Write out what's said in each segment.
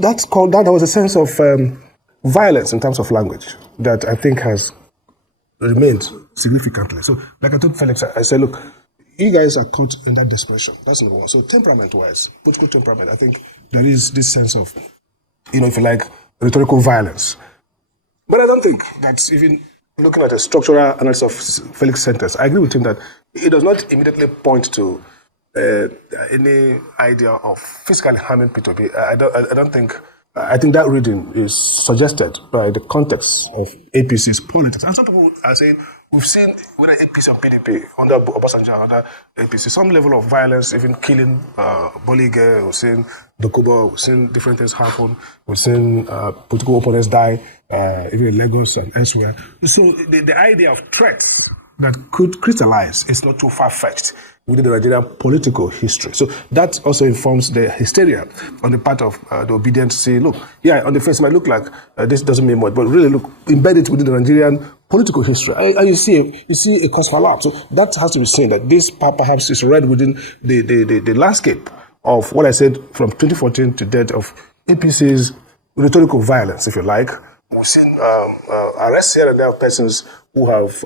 that's called that. There was a sense of violence in terms of language that I think has remained significantly. So, like I told Felix, I said, look, you guys are caught in that desperation. That's number one. So, temperament-wise, political temperament, I think there is this sense of, if you like, rhetorical violence. But I don't think that's even looking at a structural analysis of Felix's sentence. I agree with him that it does not immediately point to any idea of physically harming P2B. I don't think. I think that reading is suggested by the context of APC's politics. And some people are saying we've seen whether APC or PDP under Obasanjo or under APC some level of violence, even killing Bolige. We've seen Dokubo. We've seen different things happen. We've seen political opponents die, even in Lagos and elsewhere. So the idea of threats that could crystallize is not too far-fetched within the Nigerian political history. So that also informs the hysteria on the part of the obedient to say, look, yeah, on the face it might look like this doesn't mean much, but really look, embed it within the Nigerian political history. And you see a cause for alarm. So that has to be seen that this perhaps is read within the landscape of what I said from 2014 to date of APC's rhetorical violence, if you like. We've seen arrests here and there of persons who have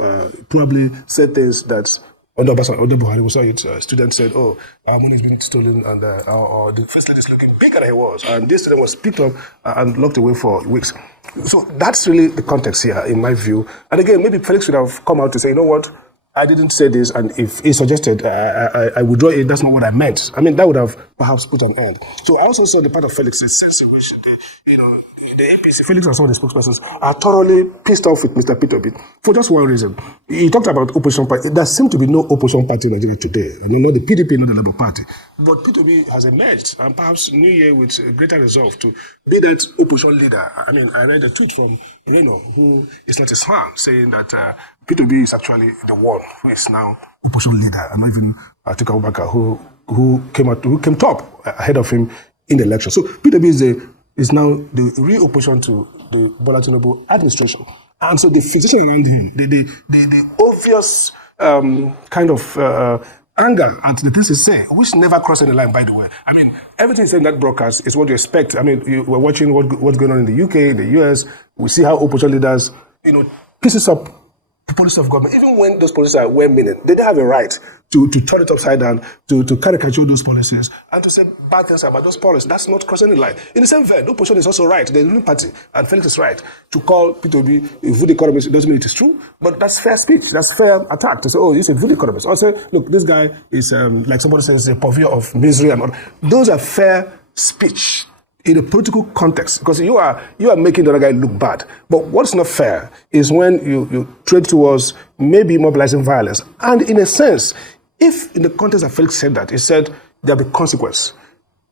probably said things that under Buhari, we saw it. Students said, "Oh, our money is being stolen," and or the first lady is looking bigger than he was, and this student was picked up and locked away for weeks. So that's really the context here, in my view. And again, maybe Felix should have come out to say, "You know what? I didn't say this, and if he suggested, I withdraw it. That's not what I meant." I mean, that would have perhaps put an end. So I also saw the part of Felix's sense in which the APC, Felix and some of the spokespersons are thoroughly pissed off with Mr. P2B for just one reason. He talked about opposition party. There seems to be no opposition party in Nigeria today. Not the PDP, not the Labour Party. But P2B has emerged, and perhaps New Year with greater resolve to be that opposition leader. I mean, I read a tweet from who is not his fan, saying that P2B is actually the one who is now opposition leader, and not even Atiku Abubakar, who came top ahead of him in the election. So P2B is now the real opposition to the Bola Tinubu administration. And so the physician around him, the obvious kind of anger at the things he say, which never crossed any line, by the way. I mean, everything he said in that broadcast is what you expect. I mean, we're watching what's going on in the UK, in the US. We see how opposition leaders, pieces up the policy of government, even when those policies are well-meaning, they don't have a right to turn it upside down, to caricature those policies, and to say bad things about those policies. That's not crossing the line. In the same vein, the opposition is also right. The ruling party, and Felix is right, to call P2B a voodoo economist. It doesn't mean it is true, but that's fair speech. That's fair attack to say, oh, you're a voodoo economist. Or say, look, this guy is, like somebody says, a purveyor of misery. And all. Those are fair speech in a political context, because you are making the other guy look bad. But what's not fair is when you trade towards maybe mobilizing violence. And in a sense, if in the context that Felix said that, he said there'll be consequence.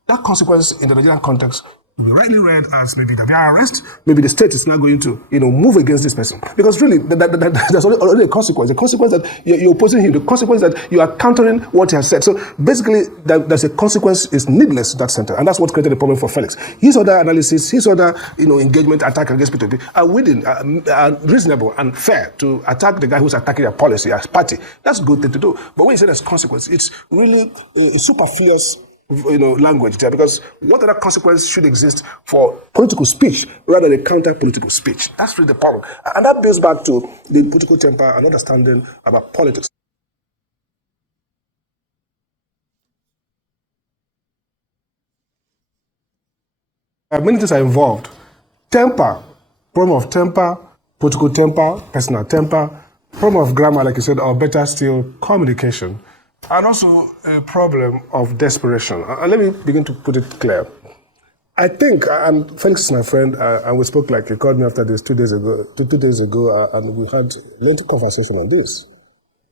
That consequence in the Nigerian context will be rightly read as maybe that their arrest, maybe the state is now going to move against this person. Because really, there's already a consequence. The consequence that you're opposing him, the consequence that you are countering what he has said. So basically, there's a consequence is needless to that center. And that's what created the problem for Felix. His other analysis, his other engagement, attack against P2B are within, are reasonable and fair to attack the guy who's attacking their policy as party. That's a good thing to do. But when you say there's consequence, it's really a superfluous language there, because what other consequence should exist for political speech rather than counter-political speech? That's really the problem. And that builds back to the political temper and understanding about politics. Many things are involved. Temper, problem of temper, political temper, personal temper, problem of grammar, like you said, or better still, communication. And also a problem of desperation. And let me begin to put it clear. I think, and Felix is my friend, and we spoke, like he called me after this 2 days ago, and we had a little conversation on this.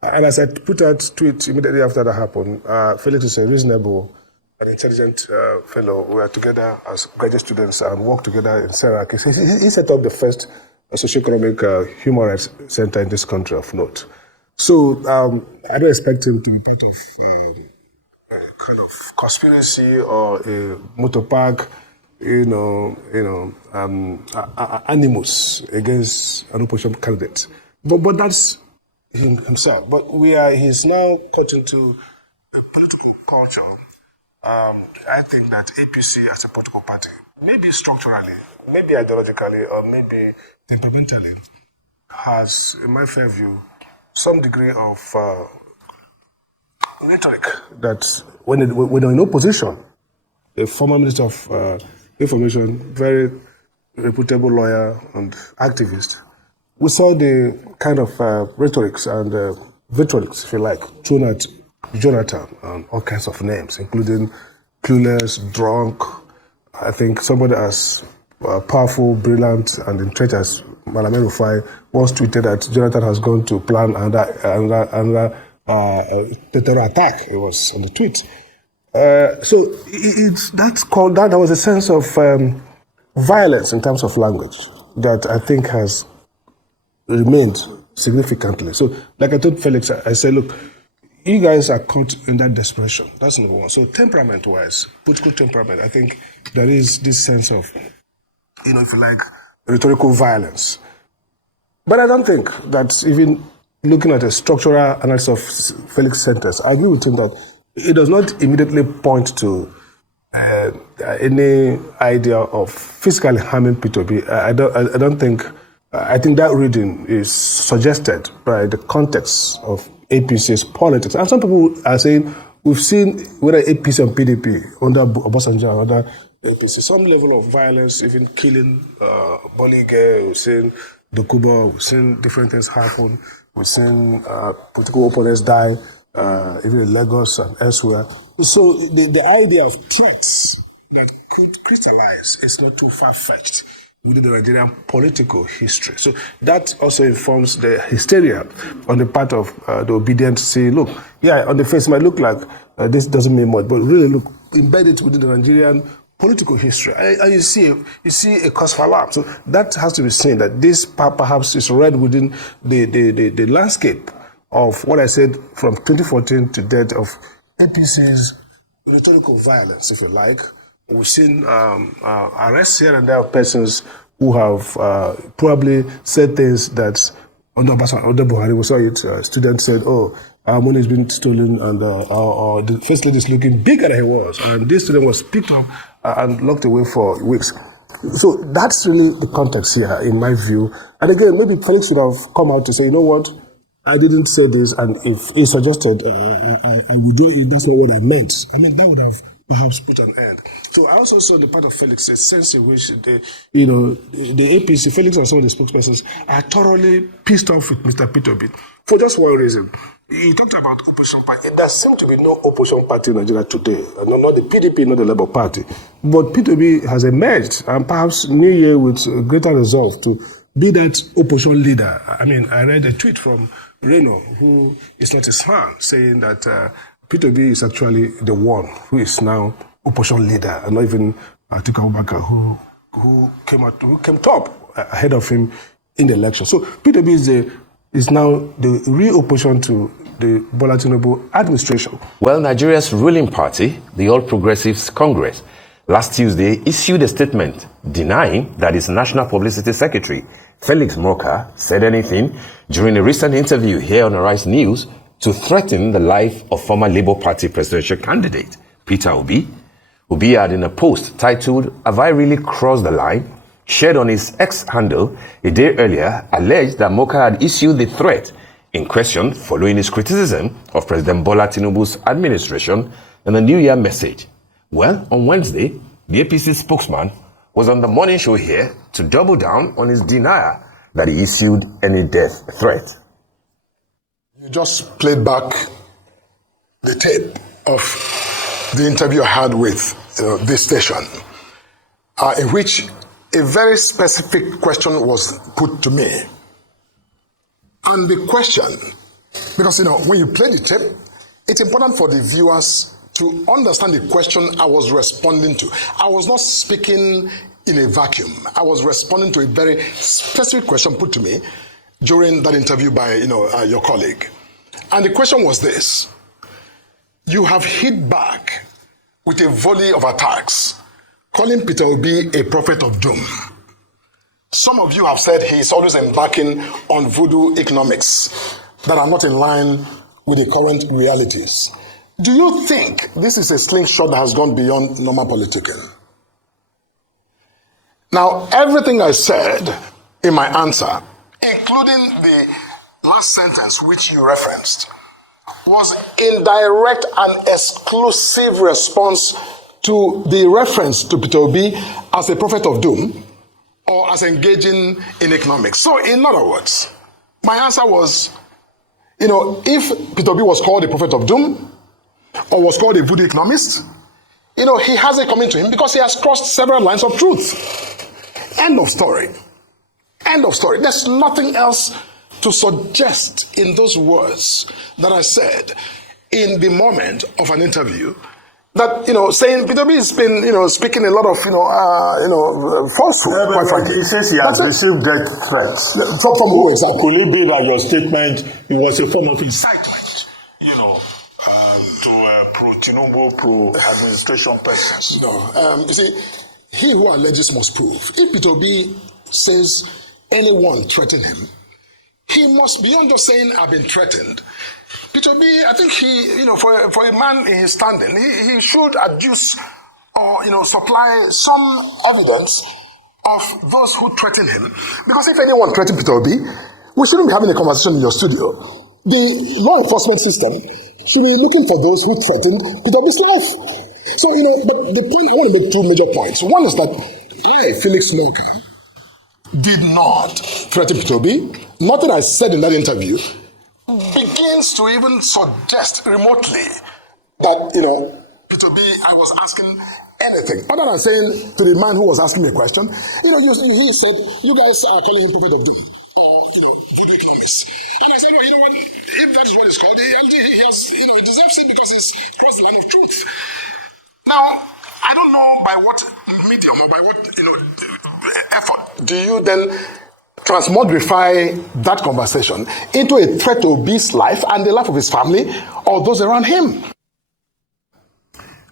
And as I put that tweet immediately after that happened, Felix is a reasonable and intelligent fellow. We were together as graduate students and worked together in Sarah. He set up the first socioeconomic human rights center in this country of note. So I don't expect him to be part of a kind of conspiracy or a motor park, animus against an opposition candidate. But that's himself. But he's now caught into a political culture I think that APC as a political party, maybe structurally, maybe ideologically, or maybe temperamentally, has, in my fair view, some degree of rhetoric that when they're in opposition, the former Minister of Information, very reputable lawyer and activist, we saw the kind of rhetorics and rhetorics, if you like, thrown at Jonathan and all kinds of names, including clueless, drunk. I think somebody as powerful, brilliant, and entrenched as Malame Rufai once tweeted that Jonathan has gone to plan another terror attack. It was on the tweet. So there was a sense of violence in terms of language that I think has remained significantly. So, like I told Felix, I said, look, you guys are caught in that desperation. That's number one. So, temperament-wise, political temperament, I think there is this sense of, if you like, rhetorical violence. But I don't think that even looking at a structural analysis of Felix's sentence, I agree with him that it does not immediately point to any idea of physically harming P2B. I think that reading is suggested by the context of APC's politics. And some people are saying, we've seen whether APC and PDP under Obasanjo and under APC, some level of violence, even killing Bolige, we've seen Dokubo, we've seen different things happen, we've seen political opponents die, even in Lagos and elsewhere. So the idea of threats that could crystallize is not too far-fetched within the Nigerian political history. So that also informs the hysteria on the part of the obedient to say, look, yeah, on the face it might look like this doesn't mean much, but really look, embed it within the Nigerian political history. And you see a cause for alarm. So that has to be seen, that this perhaps is read within the landscape of what I said from 2014 to date of APC's rhetorical violence, if you like. We've seen arrests here and there of persons who have probably said things that under Buhari, we saw it, students said, our money has been stolen, and the first lady is looking bigger than he was. And this student was picked up and locked away for weeks. So that's really the context here, in my view. And again, maybe Felix should have come out to say, you know what, I didn't say this, and if he suggested I would do it, that's not what I meant. I mean, that would have perhaps put an end. So I also saw on the part of Felix a sense in which the APC, Felix and some of the spokespersons are thoroughly pissed off with Mr. P2B for just one reason. He talked about opposition party. There seems to be no opposition party in Nigeria today. Not the PDP, not the Labour Party. But P2B has emerged, and perhaps New Year with greater resolve to be that opposition leader. I mean, I read a tweet from Reno, who is not his fan, saying that P2B is actually the one who is now opposition leader, and not even Atiku Abubakar, who came top ahead of him in the election. So P2B is now the real opposition to the Bola Tinubu administration. Well, Nigeria's ruling party, the All Progressives Congress, last Tuesday issued a statement denying that its National Publicity Secretary, Felix Morka, said anything during a recent interview here on Arise News to threaten the life of former Labour Party presidential candidate, Peter Obi. Obi had, in a post titled, "Have I Really Crossed the Line?" shared on his X handle a day earlier, alleged that Morka had issued the threat in question following his criticism of President Bola Tinubu's administration in the New Year message. Well, on Wednesday, the APC spokesman was on the morning show here to double down on his denial that he issued any death threat. You just played back the tape of the interview I had with this station, in which a very specific question was put to me. And the question, because when you play the tape, it's important for the viewers to understand the question I was responding to. I was not speaking in a vacuum. I was responding to a very specific question put to me during that interview by your colleague. And the question was this: you have hit back with a volley of attacks, calling Peter Obi a prophet of doom. Some of you have said he is always embarking on voodoo economics that are not in line with the current realities. Do you think this is a slingshot that has gone beyond normal politicking? Now, everything I said in my answer, including the last sentence which you referenced, was in direct and exclusive response to the reference to Peter Obi as a prophet of doom or as engaging in economics. So, in other words, my answer was, if Peter Obi was called a prophet of doom or was called a voodoo economist, he has it coming to him because he has crossed several lines of truth. End of story. End of story. There's nothing else to suggest in those words that I said in the moment of an interview that, saying Peter B has been, speaking a lot of, falsehood, quite frankly. He says he has received death threats. From who exactly? Could it be that your statement, it was a form of incitement, to pro-Tinubu, pro-administration persons? No. You see, he who alleges must prove. If Peter B says anyone threatened him, he must, beyond just saying I've been threatened, Peter B, I think he, for a man in his standing, he should adduce or, supply some evidence of those who threaten him. Because if anyone threatened Peter B, we shouldn't be having a conversation in your studio. The law enforcement system should be looking for those who threatened Peter B's life. So, but the point, I want to make two major points. One is that I, Felix Morka, did not threaten Peter B. Nothing I said in that interview begins to even suggest remotely that, Peter B, I was asking anything. Other than saying to the man who was asking me a question, he said, you guys are calling him prophet of doom or, voodoo economist. And I said, well, you know what, if that's what it's called, he has, he deserves it because he's crossed the line of truth. Now, I don't know by what medium or by what, effort do you then transmogrify that conversation into a threat to Obi's life and the life of his family or those around him.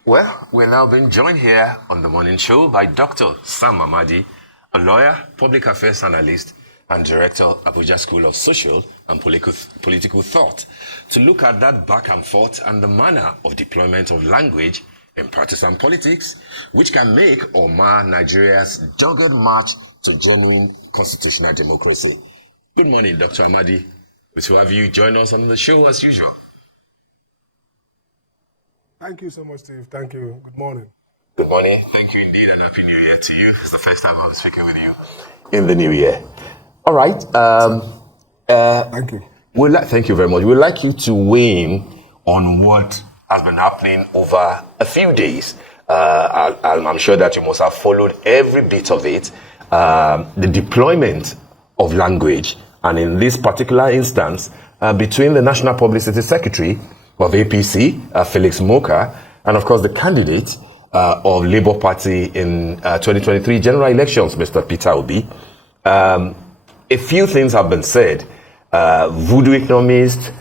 Well, we're now being joined here on the morning show by Dr. Sam Amadi, a lawyer, public affairs analyst, and director, Abuja School of Social and Political Thought, to look at that back and forth and the manner of deployment of language in partisan politics, which can make or mar Nigeria's dogged march to genuine constitutional democracy. Good morning, Dr. Amadi. Good to have you join us on the show as usual. Thank you so much, Steve. Thank you. Good morning. Good morning. Thank you indeed, and Happy New Year to you. It's the first time I'm speaking with you in the new year. All right. Thank you. Thank you very much. We'd like you to weigh in on what has been happening over a few days. I'm sure that you must have followed every bit of it. The deployment of language, and in this particular instance, between the National Publicity Secretary of APC, Felix Morka, and of course the candidate of Labour Party in 2023 general elections, Mr. Peter Obi. A few things have been said. Voodoo economist,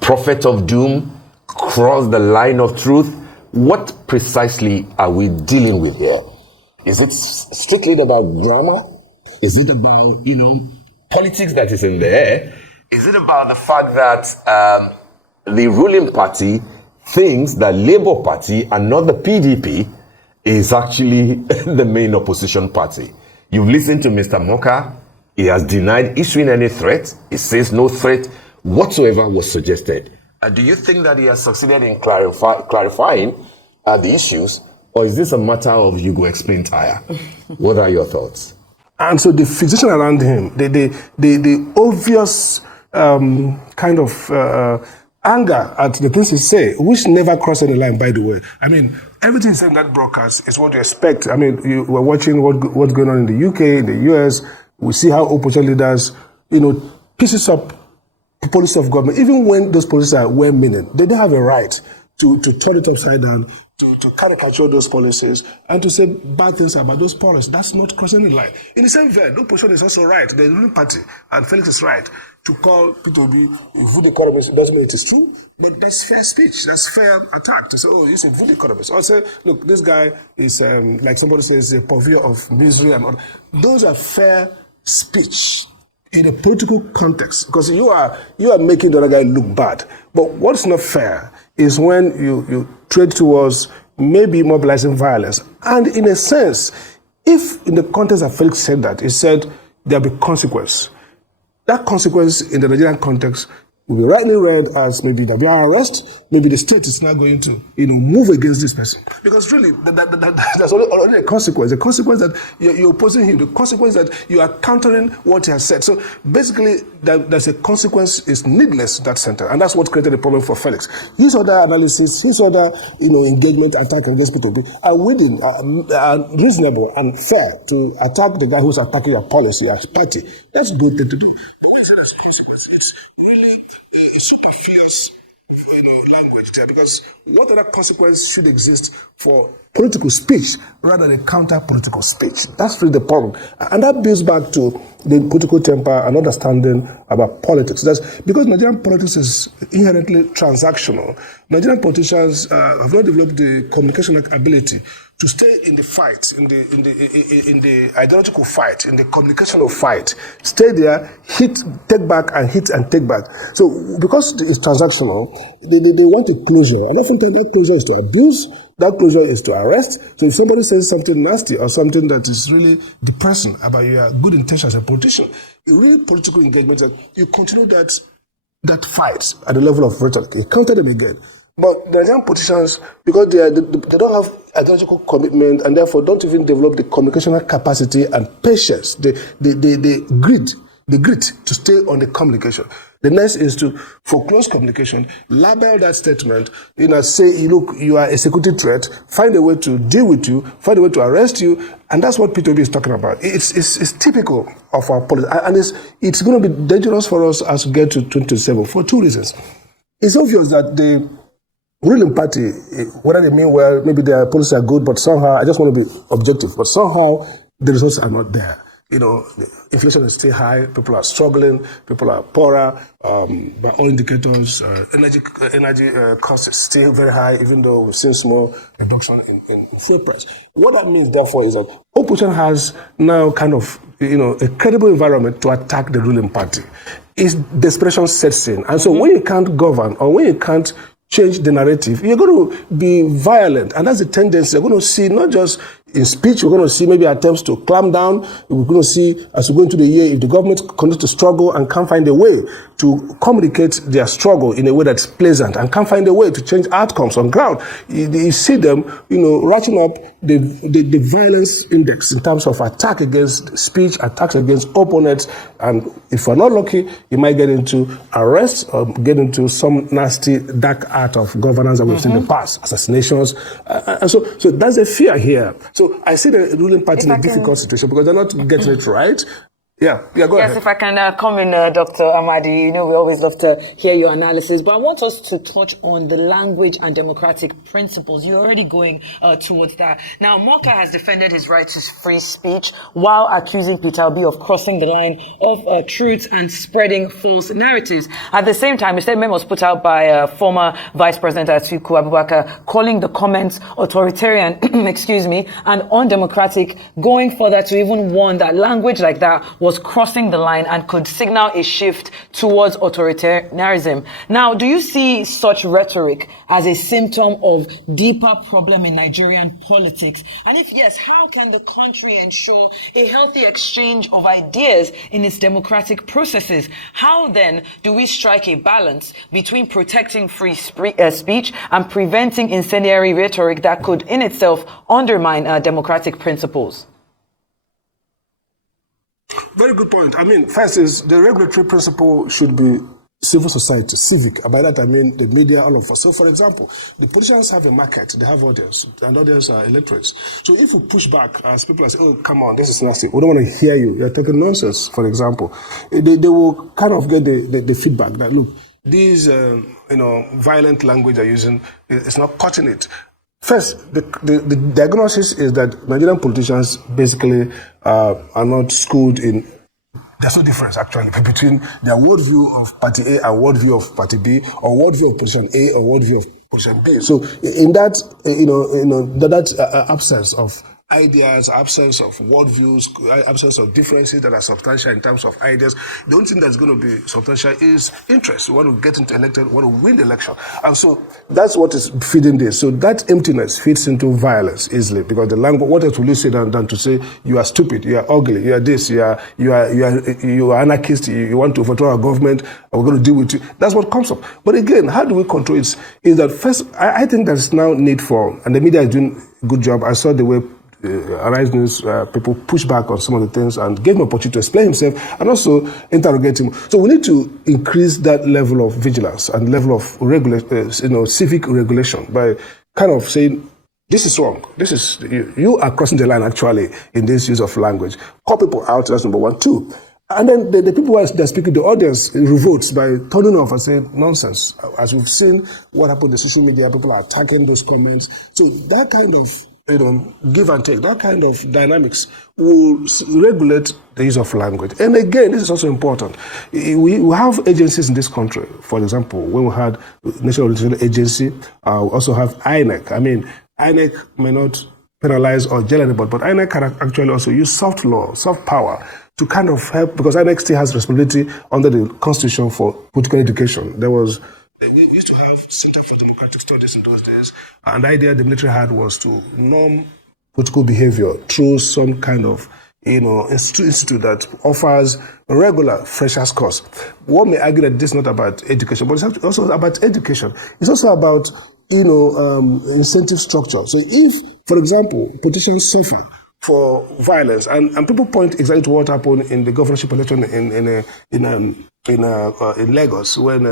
prophet of doom, cross the line of truth. What precisely are we dealing with here? Is it strictly about grammar? Is it about, politics that is in the air? Is it about the fact that the ruling party thinks that Labour Party and not the PDP is actually the main opposition party? You've listened to Mr. Morka. He has denied issuing any threat. He says no threat whatsoever was suggested. Do you think that he has succeeded in clarifying the issues? Or is this a matter of you go explain tire? What are your thoughts? And so the physician around him, the obvious kind of anger at the things he say, which never crossed any line, by the way. I mean, everything he said in that broadcast is what you expect. I mean, we're watching what's going on in the UK, in the US. We see how opposition leaders, pieces up policies of government, even when those policies are well-meaning, they don't have a right to turn it upside down, to caricature those policies, and to say bad things about those policies. That's not crossing the line. In the same vein, the opposition is also right. The ruling party, and Felix is right, to call Peter Obi a voodoo economist. Doesn't mean it is true, but that's fair speech. That's fair attack to say, oh, he's a voodoo economist. Or say, look, this guy is, like somebody says, a purveyor of misery and all. Those are fair speech. in a political context, because you are making the other guy look bad. But what's not fair is when you trade towards maybe mobilizing violence. And in a sense, if in the context that Felix said that, he said there'll be consequence. That consequence in the Nigerian context will be rightly read as maybe there'll be an arrest, maybe the state is not going to, move against this person. Because really, that's already a consequence that you're opposing him, the consequence that you are countering what he has said. So basically, there's a consequence is needless to that center, and that's what created a problem for Felix. His other analysis, his other, engagement, attack against P2P are within, are reasonable and fair to attack the guy who's attacking your policy as party. That's a good thing to do. It's superfluous language there, because what other consequence should exist for political speech rather than counter-political speech? That's really the problem. And that builds back to the political temper and understanding about politics. That's because Nigerian politics is inherently transactional. Nigerian politicians have not developed the communication ability to stay in the fight, in the ideological fight, in the communicational fight. Stay there, hit, take back, and hit and take back. So because it's transactional, they want a closure. And often that closure is to abuse, that closure is to arrest. So if somebody says something nasty or something that is really depressing about your good intentions as a politician, in real political engagement, you continue that fight at the level of rhetoric. You counter them again. But the Nigerian politicians, because they don't have ideological commitment and therefore don't even develop the communicational capacity and patience, the grit to stay on the communication. The next is to foreclose communication, label that statement, say, look, you are a security threat, find a way to deal with you, find a way to arrest you, and that's what P2B is talking about. It's typical of our politics, and it's going to be dangerous for us as we get to 2027 for two reasons. It's obvious that the ruling party, whether they mean well, maybe their policies are good, but somehow, I just want to be objective, but somehow the results are not there. The inflation is still high, people are struggling, people are poorer, by all indicators, energy costs is still very high, even though we've seen small reduction in fuel price. What that means, therefore, is that opposition has now kind of, a credible environment to attack the ruling party. It's desperation sets in. And so when you can't govern or when you can't change the narrative, you're going to be violent. And that's the tendency. You're going to see not just in speech, we're going to see maybe attempts to clamp down. We're going to see, as we go into the year, if the government continues to struggle and can't find a way to communicate their struggle in a way that's pleasant and can't find a way to change outcomes on ground, you see them, ratcheting up the violence index in terms of attack against speech, attacks against opponents. And if we're not lucky, you might get into arrest or get into some nasty dark art of governance that we've seen in the past, assassinations. And so that's a fear here. So I see the ruling party in a difficult situation because they're not getting it right. Yeah, go ahead. Yes, if I can come in, Dr. Amadi, we always love to hear your analysis, but I want us to touch on the language and democratic principles. You're already going towards that. Now, Morka has defended his right to free speech while accusing Peter Obi of crossing the line of truth and spreading false narratives. At the same time, a statement was put out by former Vice President Atiku Abubakar calling the comments authoritarian, and undemocratic, going further to even warn that language like that was crossing the line and could signal a shift towards authoritarianism. Now, do you see such rhetoric as a symptom of deeper problem in Nigerian politics? And if yes, how can the country ensure a healthy exchange of ideas in its democratic processes? How then do we strike a balance between protecting free speech and preventing incendiary rhetoric that could in itself undermine democratic principles? Very good point. First is the regulatory principle should be civil society, civic. By that I mean the media, all of us. So for example, the politicians have a market, they have audience, and audience are electorates. So if we push back, as people say, oh, come on, this is nasty, we don't want to hear you, you're talking nonsense, for example, they will kind of get the feedback that, look, these, violent language they're using, it's not cutting it. First, the diagnosis is that Nigerian politicians basically are not schooled in. There's no difference actually between their worldview of Party A and worldview of Party B, or worldview of position A or worldview of position B. So in that, that absence of ideas, absence of worldviews, absence of differences that are substantial in terms of ideas. The only thing that's going to be substantial is interest. We want to get into elected, we want to win the election. And so that's what is feeding this. So that emptiness feeds into violence easily, because the language, what else will you say than to say you are stupid, you are ugly, you are this, you are anarchist, you want to overthrow our government, and we're going to deal with you. That's what comes up. But again, how do we control it? Is that first, I think there's now need for, and the media is doing a good job. I saw the way Arise News people push back on some of the things and gave him an opportunity to explain himself and also interrogate him. So we need to increase that level of vigilance and level of civic regulation by kind of saying, this is wrong. This is, you are crossing the line actually in this use of language. Call people out, that's number one. Two, and then the people who are speaking, the audience revolts by turning off and saying nonsense. As we've seen what happened in social media, people are attacking those comments. So that kind of give and take, that kind of dynamics will regulate the use of language. And again, this is also important. We have agencies in this country. For example, when we had National Rhetorical Agency, we also have INEC. I mean, INEC may not penalize or jail anybody, but INEC can actually also use soft law, soft power to kind of help, because INEC still has responsibility under the Constitution for political education. We used to have Center for Democratic Studies in those days, and the idea the military had was to norm political behavior through some kind of institute that offers regular freshers course. One may argue that this is not about education, but it's also about education. It's also about incentive structure. So if, for example, politicians suffer for violence, and people point exactly to what happened in the governorship election in Lagos when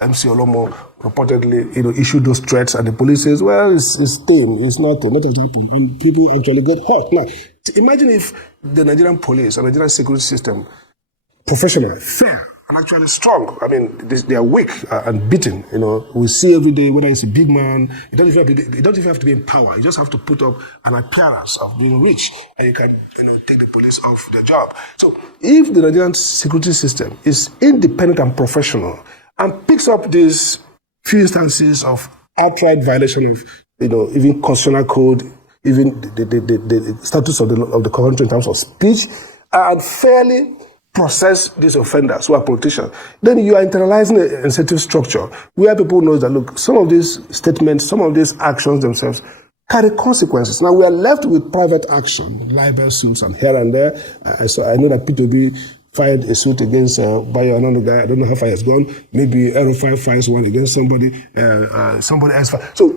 MC Olomo reportedly issued those threats, and the police says, well, it's tame, it's not a and people actually got hurt. Now, imagine if the Nigerian police and Nigerian security system, professional, fair, and actually strong. I mean, they are weak and beaten. We see every day whether it's a big man. It doesn't even have to be in power. You just have to put up an appearance of being rich, and you can take the police off their job. So if the Nigerian security system is independent and professional and picks up these few instances of outright violation of even constitutional code, even the status of the country in terms of speech, and fairly process these offenders who are politicians, then you are internalizing an incentive structure where people know that, look, some of these statements, some of these actions themselves carry consequences. Now we are left with private action, libel suits, and here and there. I know that P2B filed a suit against Bayo, another guy. I don't know how far it's gone. Maybe Aero 5 files one against somebody else. So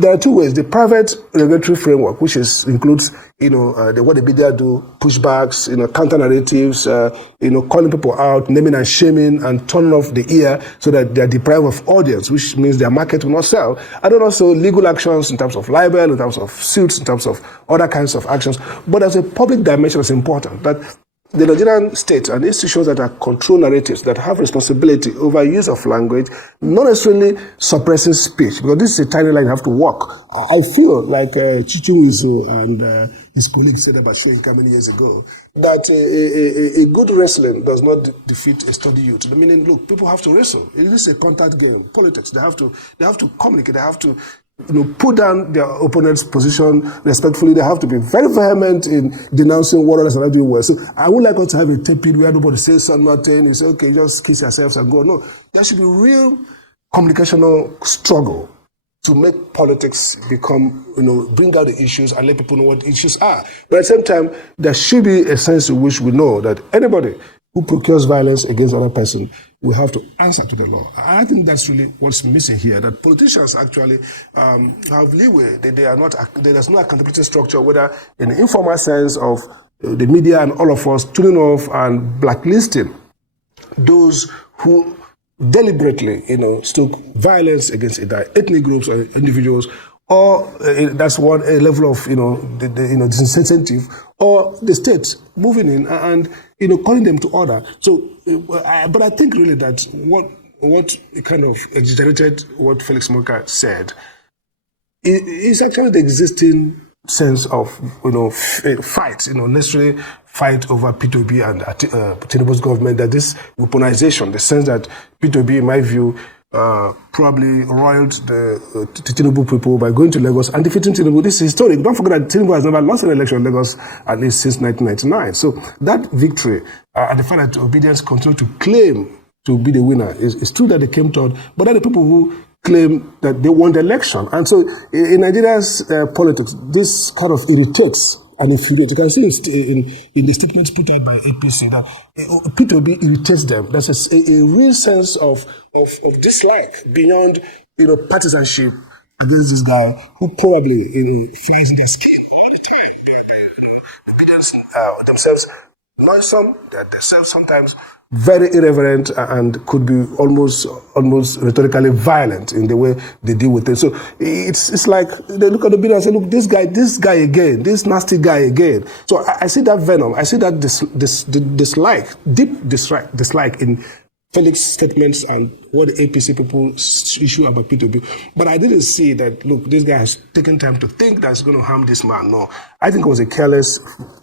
there are two ways: the private regulatory framework, which includes what the media do, pushbacks, counter narratives, calling people out, naming and shaming, and turning off the ear so that they are deprived of audience, which means their market will not sell. And then also legal actions in terms of libel, in terms of suits, in terms of other kinds of actions. But there's a public dimension that's important, that the Nigerian state and institutions that are control narratives, that have responsibility over use of language, not necessarily suppressing speech, because this is a tiny line you have to walk. I feel like Chichimwiso and his colleague said about Shoyinka many years ago, that a good wrestling does not defeat a sturdy youth. Meaning, look, people have to wrestle. It is a contact game. Politics, they have to communicate, they have to put down their opponent's position respectfully. They have to be very vehement in denouncing what others are not doing well. So I would like us to have a tepid where nobody says something, you say, okay, just kiss yourselves and go. No, there should be real communicational struggle to make politics become, bring out the issues and let people know what the issues are. But at the same time, there should be a sense in which we know that anybody who procures violence against another person will have to answer to the law. I think that's really what's missing here, that politicians actually have leeway. There's no accountability structure, whether in the informal sense of the media and all of us tuning off and blacklisting those who deliberately, stoke violence against either ethnic groups or individuals, or that's one level of, disincentive, or the state moving in and, calling them to order. So, but I think really that what kind of exaggerated what Felix Morka said is actually the existing sense of, fight, necessarily fight over P2B and Tinubu's government, that this weaponization, the sense that P2B, in my view, probably roiled the Tinubu people by going to Lagos and defeating Tinubu. This is historic. Don't forget that Tinubu has never lost an election in Lagos at least since 1999. So that victory and the fact that Obedience continue to claim to be the winner is true that they came third, but are the people who claim that they won the election. And so in Nigeria's politics, this kind of irritates and infuriates. You can see in the statements put out by APC that P2B irritates them. There's a real sense of dislike beyond partisanship against this guy who probably flies in their skin all the time. The Obedience themselves noisome, they're themselves sometimes very irreverent and could be almost rhetorically violent in the way they deal with it. So it's like they look at the bill and say, look, this guy again, this nasty guy again. So I see that venom, I see that dislike, deep dislike in Felix's statements and what the APC people issue about P2B. But I didn't see that, look, this guy has taken time to think that's going to harm this man. No, I think it was a careless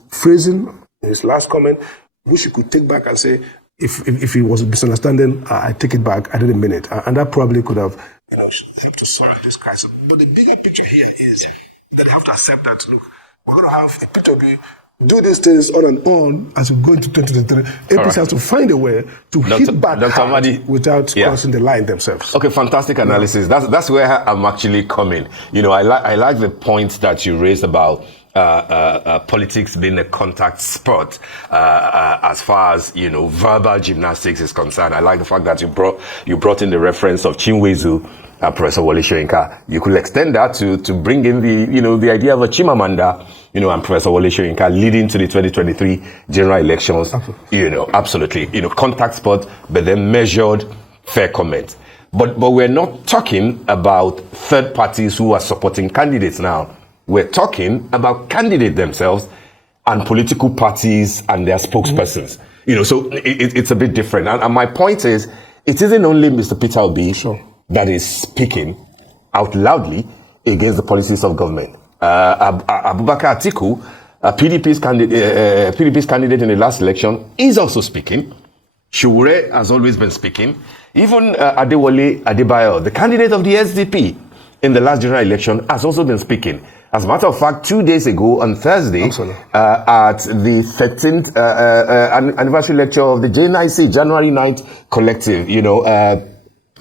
phrasing in his last comment, which you could take back and say, if it was a misunderstanding, I take it back. I didn't mean it, and that probably could have, helped to solve this crisis. But the bigger picture here is that they have to accept that, look, we're going to have a P2B do these things on and on as we go into 2023. APC has to find a way to hit back Dr. Amadi, without crossing the line themselves. Okay, fantastic analysis. That's where I'm actually coming. I like the point that you raised about politics being a contact sport as far as verbal gymnastics is concerned. I like the fact that you brought in the reference of Chinwezu, Professor Wole Soyinka. You could extend that to bring in the idea of a Chimamanda, and Professor Wole Soyinka leading to the 2023 general elections. Absolutely. Contact sport, but then measured, fair comment. But we're not talking about third parties who are supporting candidates now. We're talking about candidates themselves and political parties and their spokespersons. So it's a bit different. And my point is, it isn't only Mr. Peter Obi that is speaking out loudly against the policies of government. Abubakar Atiku, PDP's candidate in the last election, is also speaking. Shure has always been speaking. Even Adewale Adebayo, the candidate of the SDP in the last general election, has also been speaking. As a matter of fact, 2 days ago on Thursday, at the 13th anniversary lecture of the JNIC, January 9th Collective,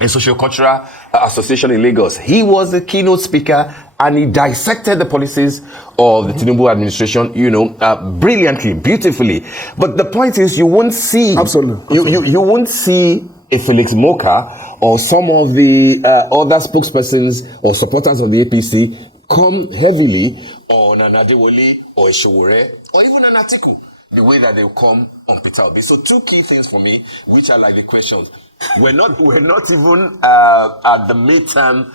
a socio-cultural association in Lagos, he was the keynote speaker and he dissected the policies of the Tinubu administration, brilliantly, beautifully. But the point is, you won't see, you won't see a Felix Morka or some of the other spokespersons or supporters of the APC come heavily on an Adewale or a Shure or even an Atiku, the way that they'll come on Peter Obi. So two key things for me, which are like the questions. We're not even at the midterm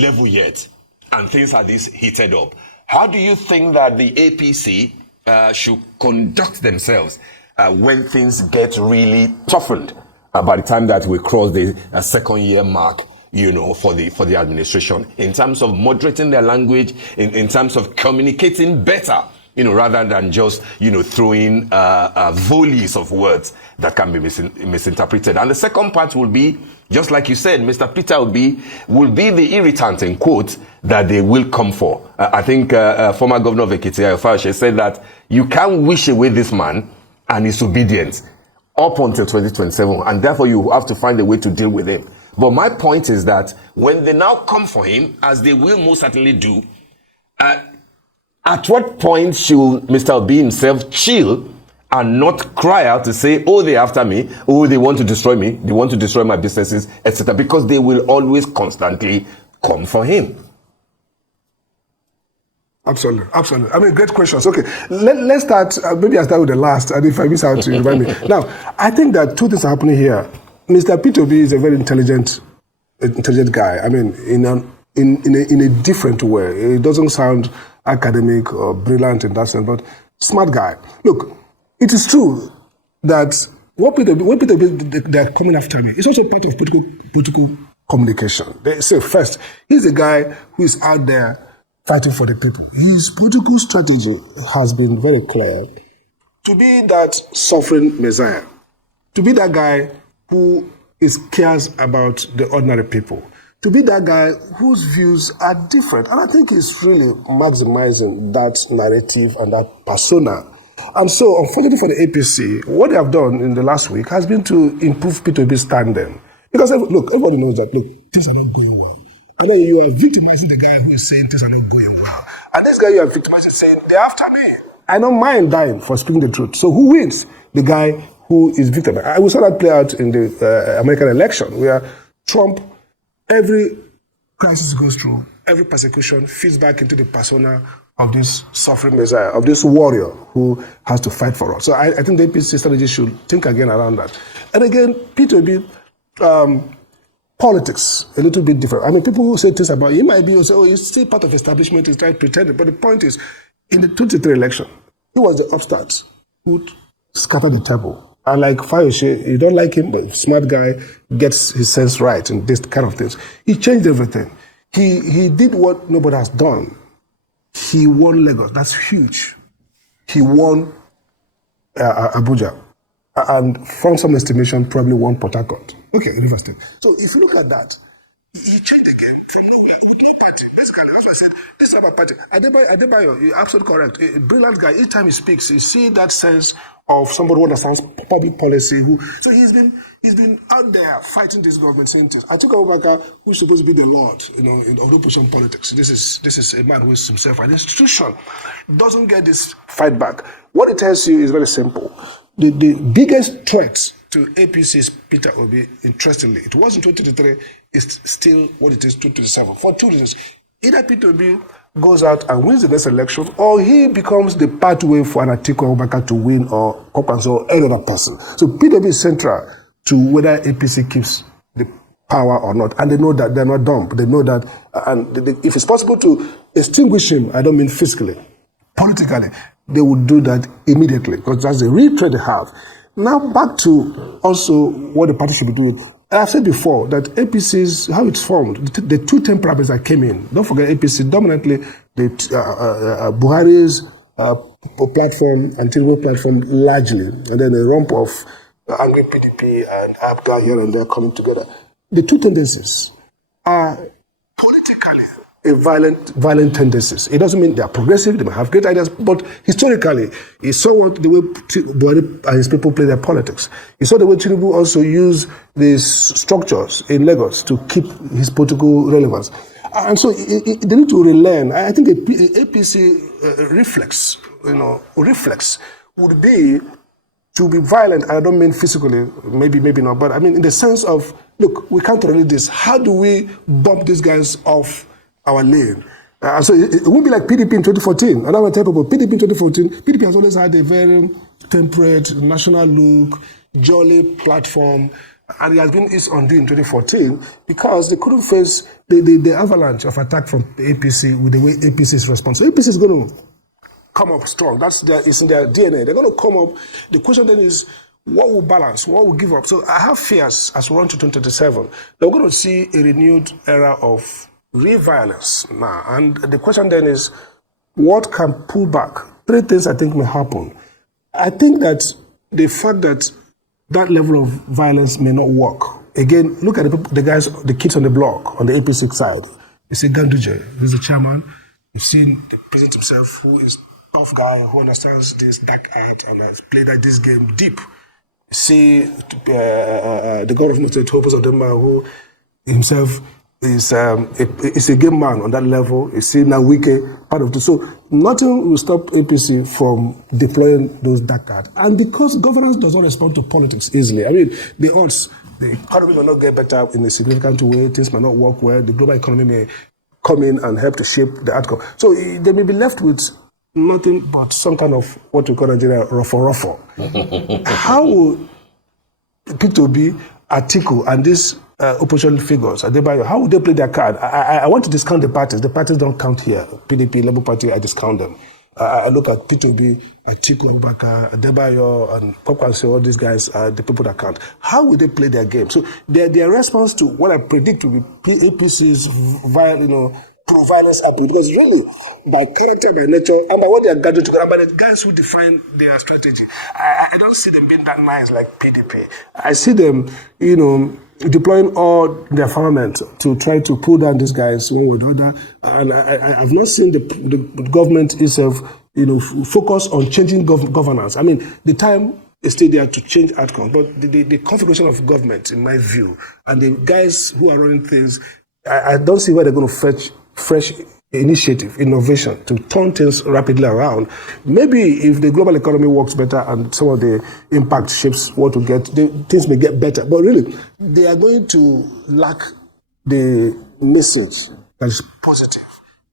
level yet, and things are this heated up. How do you think that the APC should conduct themselves when things get really toughened by the time that we cross the second year mark? For the administration, in terms of moderating their language, in terms of communicating better, rather than just, throwing volleys of words that can be misinterpreted. And the second part will be, just like you said, Mr. Peter Obi will be the irritant, in quotes, that they will come for. I think former Governor of Ekiti, Ayofashe, said that you can't wish away this man and his obedience up until 2027, and therefore you have to find a way to deal with him. But my point is that when they now come for him, as they will most certainly do, at what point should Mr. Obi himself chill and not cry out to say, oh, they're after me, oh, they want to destroy me, they want to destroy my businesses, etc., because they will always constantly come for him. Absolutely. I mean, great questions. Okay, let's start, maybe I'll start with the last, and if I miss out, you remind me. Now, I think that two things are happening here. Mr. P2B is a very intelligent guy. I mean, in a different way. It doesn't sound academic or brilliant in that sense, but smart guy. Look, it is true that what P2B they're coming after me is also part of political communication. They say first, he's a guy who is out there fighting for the people. His political strategy has been very clear to be that sovereign messiah, to be that guy who cares about the ordinary people. To be that guy whose views are different. And I think he's really maximizing that narrative and that persona. And so, unfortunately for the APC, what they have done in the last week has been to improve P2B's standing. Because, look, everybody knows that, look, things are not going well. And then you are victimizing the guy who is saying things are not going well. And this guy you are victimizing saying, they're after me. I don't mind dying for speaking the truth. So who wins? The guy who is victimized. We saw that play out in the American election, where Trump, every crisis he goes through, every persecution feeds back into the persona of this suffering messiah, of this warrior who has to fight for us. So I think the APC strategy should think again around that. And again, P2B, politics, a little bit different. I mean, people who say things about he might be, say, oh, he's still part of establishment, he's trying to pretend it. But the point is, in the 2023 election, he was the upstart who scattered the table. And like Fayose, you don't like him, but smart guy gets his sense right in this kind of things. He changed everything. He did what nobody has done. He won Lagos. That's huge. He won Abuja. And from some estimation, probably won Port Harcourt. Okay, River State. So if you look at that, he changed the game from nowhere with no party. Basically, that's why I said, let's have a party. Adebayo, you're absolutely correct. A brilliant guy. Each time he speaks, you see that sense of somebody who understands public policy. So he's been out there fighting this government, saying things. I took Abubakar, who's supposed to be the Lord, of opposition politics. This is a man who is himself an institution. Doesn't get this fight back. What it tells you is very simple. The biggest threat to APC's Peter Obi, interestingly, it was in 2023, it's still what it is 2027. For two reasons. Either Peter Obi goes out and wins the next election, or he becomes the pathway for an Atiku Abubakar to win, or Kopanso, or any other person. So Peter Obi is central to whether APC keeps the power or not. And they know that they're not dumb. They know that, and if it's possible to extinguish him, I don't mean physically, politically, they would do that immediately, because that's the real threat they have. Now back to also what the party should be doing. I've said before that APC's, how it's formed, the two temperaments that came in. Don't forget APC, dominantly the Buhari's platform and Tinubu platform largely, and then a rump of angry PDP and APGA here and there coming together. The two tendencies are violent tendencies. It doesn't mean they are progressive, they may have great ideas, but historically, you saw the way Buhari and his people play their politics. You saw the way Tinubu also used these structures in Lagos to keep his political relevance. And so they need to relearn. I think a APC reflex would be to be violent. I don't mean physically, maybe not, but I mean in the sense of, look, we can't tolerate this. How do we bump these guys off our lane? So it won't be like PDP in 2014. And I will tell people, PDP in 2014, PDP has always had a very temperate, national look, jolly platform, and it has been its undoing in 2014 because they couldn't face the avalanche of attack from APC with the way APC is responsive. So APC is going to come up strong. It's in their DNA. They're going to come up. The question then is, what will balance? What will give up? So I have fears as we run to 2027 that we're going to see a renewed era of real violence now. And the question then is, what can pull back? Three things I think may happen. I think that the fact that that level of violence may not work. Again, look at the guys, the kids on the block, on the APC side. You see Ganduje, who's the chairman. You've seen the president himself, who is a tough guy, who understands this dark art and has played this game deep. You see the governor of the Topos of Denmark, who himself is a game man on that level. You see now Wike, part of this. So nothing will stop APC from deploying those dark cards. And because governance does not respond to politics easily, I mean, the odds, the economy may not get better in a significant way, things may not work well, the global economy may come in and help to shape the outcome. So they may be left with nothing but some kind of what we call in Nigeria ruffle. How will P2B, Atiku, and these opposition figures, how would they play their card? I want to discount the parties. The parties don't count here. PDP, Labour Party, I discount them. I look at P2B, Atiku Abubakar, Adebayo, and Kopanso, all these guys are the people that count. How would they play their game? So their response to what I predict will be APC's pro-violence approach, because really, by character, by nature, and by what they are gathered together, by the guys who define their strategy, I don't see them being that nice like PDP. I see them, deploying all their firmament to try to pull down these guys one way or the other. And I've not seen the government itself, focus on changing governance. I mean, the time is still there to change outcomes, but the configuration of government, in my view, and the guys who are running things, I don't see where they're going to fetch fresh initiative, innovation to turn things rapidly around. Maybe if the global economy works better and some of the impact shapes what we get, things may get better. But really, they are going to lack the message that is positive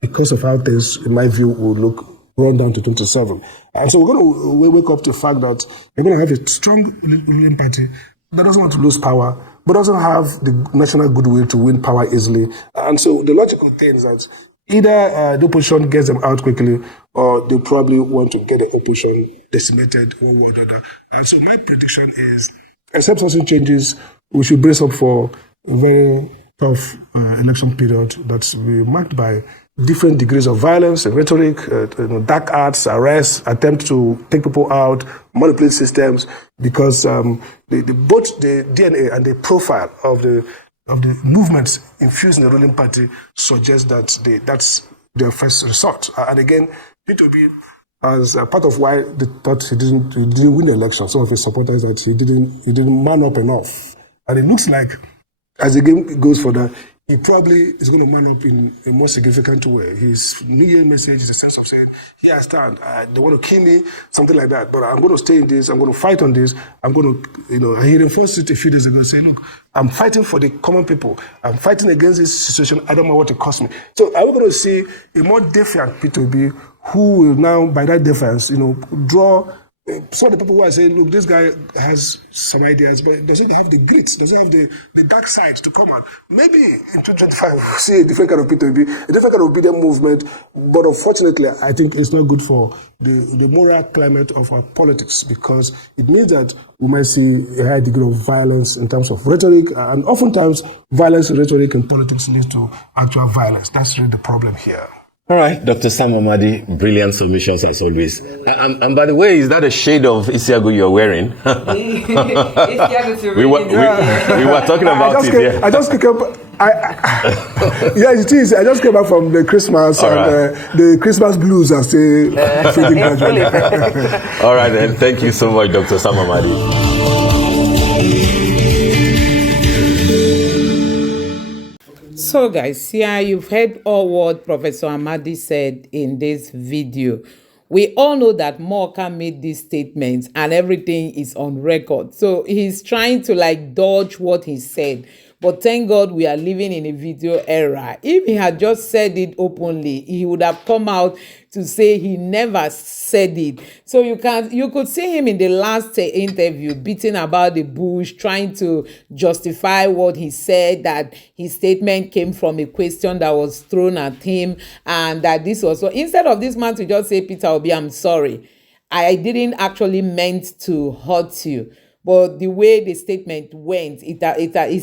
because of how things, in my view, will look run down to 27. And so we're going to wake up to the fact that we're going to have a strong ruling party that doesn't want to lose power, but doesn't have the national goodwill to win power easily. And so the logical thing is that either the opposition gets them out quickly, or they probably want to get the opposition decimated one way or the other. And so my prediction is, except something changes, we should brace up for a very tough election period that's will be marked by different degrees of violence and rhetoric, dark arts, arrests, attempt to take people out, manipulate systems, because both the DNA and the profile of the movements infused in the ruling party suggest that that's their first resort. And again, P2B, as part of why they thought he didn't win the election, some of his supporters that he didn't man up enough. And it looks like, as the game goes further, he probably is going to man up in a more significant way. His New Year message is a sense of saying, here I stand, they want to kill me, something like that, but I'm going to stay in this, I'm going to fight on this, I'm going to, he reinforced it a few days ago, saying, look, I'm fighting for the common people, I'm fighting against this situation, I don't know what it costs me. So are we going to see a more defiant P2B who will now, by that defiance, draw some of the people who are saying, look, this guy has some ideas, but doesn't have the grit, doesn't have the dark side to come out. Maybe in 2025 we'll see a different kind of P2B, a different kind of obedient movement, but unfortunately, I think it's not good for the moral climate of our politics, because it means that we might see a high degree of violence in terms of rhetoric, and oftentimes violence in rhetoric and politics leads to actual violence. That's really the problem here. All right, Dr. Sam Amadi, brilliant submissions as always. And by the way, is that a shade of Isiagu you're wearing? we were talking about it. Yeah. I just came up. Yeah, it is. I just came back from the Christmas and the Christmas blues are still fading gradually. All right, then. Thank you so much, Dr. Sam Amadi. So guys, here you've heard all what Professor Amadi said in this video. We all know that Morka made these statements and everything is on record. So he's trying to dodge what he said. But thank God we are living in a video era. If he had just said it openly, he would have come out to say he never said it. So you could see him in the last interview beating about the bush, trying to justify what he said, that his statement came from a question that was thrown at him, and that this was so. Instead of this man to just say, Peter Obi, I'm sorry, I didn't actually meant to hurt you. But the way the statement went, it's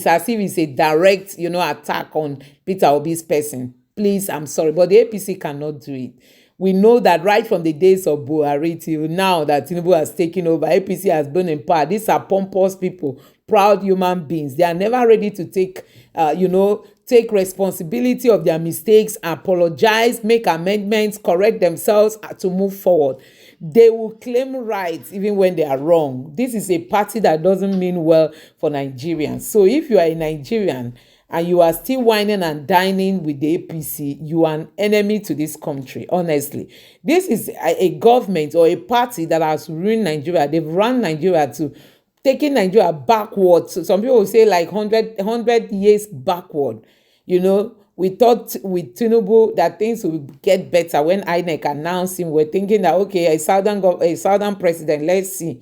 as if it's a direct, attack on Peter Obi's person. Please, I'm sorry, but the APC cannot do it. We know that right from the days of Buhari till now that Tinubu has taken over, APC has been in power. These are pompous people, proud human beings. They are never ready to take responsibility of their mistakes, apologize, make amendments, correct themselves to move forward. They will claim rights even when they are wrong. This is a party that doesn't mean well for Nigerians. So if you are a Nigerian and you are still whining and dining with the APC, you are an enemy to this country, honestly. This is a government or a party that has ruined Nigeria. They've run Nigeria to taking Nigeria backwards. So some people will say 100 years backward. We thought with Tinubu that things will get better. When INEC announced him, we're thinking that, okay, a southern president, let's see.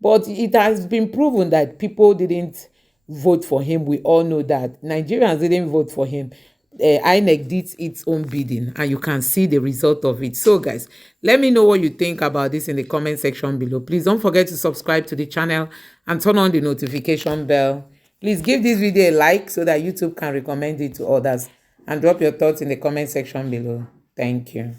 But it has been proven that people didn't vote for him. We all know that. Nigerians didn't vote for him. INEC did its own bidding, and you can see the result of it. So, guys, let me know what you think about this in the comment section below. Please don't forget to subscribe to the channel and turn on the notification bell. Please give this video a like so that YouTube can recommend it to others. And drop your thoughts in the comment section below. Thank you.